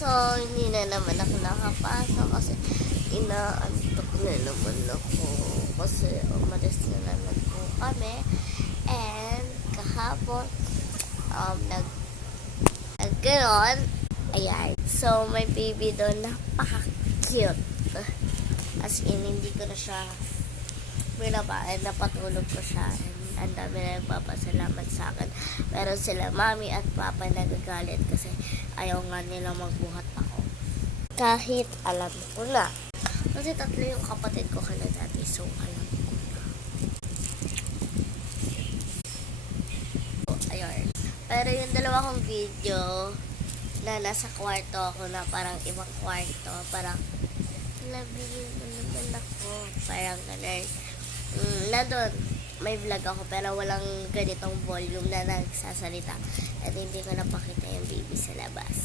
So, hindi na naman ako nakapasok kasi inaantok na naman ako kasi umalis na naman po kami. And kahapon, gano'n. Ayan. So, may baby doon. Napaka-cute. As in, hindi ko na siya binabaan. Napatulog ko siya. And ang dami na nagpapasalamat sa akin. Pero sila, mami at papa, nagagalit kasi ayaw nga nila magbuhat ako. Kahit alam ko na. Kasi 3 yung kapatid ko kala dati. So, alam ko na. So, ayun. Pero yung 2 kong video na nasa kwarto ako na parang ibang kwarto, parang labihin mo naman ako, parang ganun. Nandun, may vlog ako pero walang ganitong volume na nagsasalita at hindi ko napakita yung baby sa labas.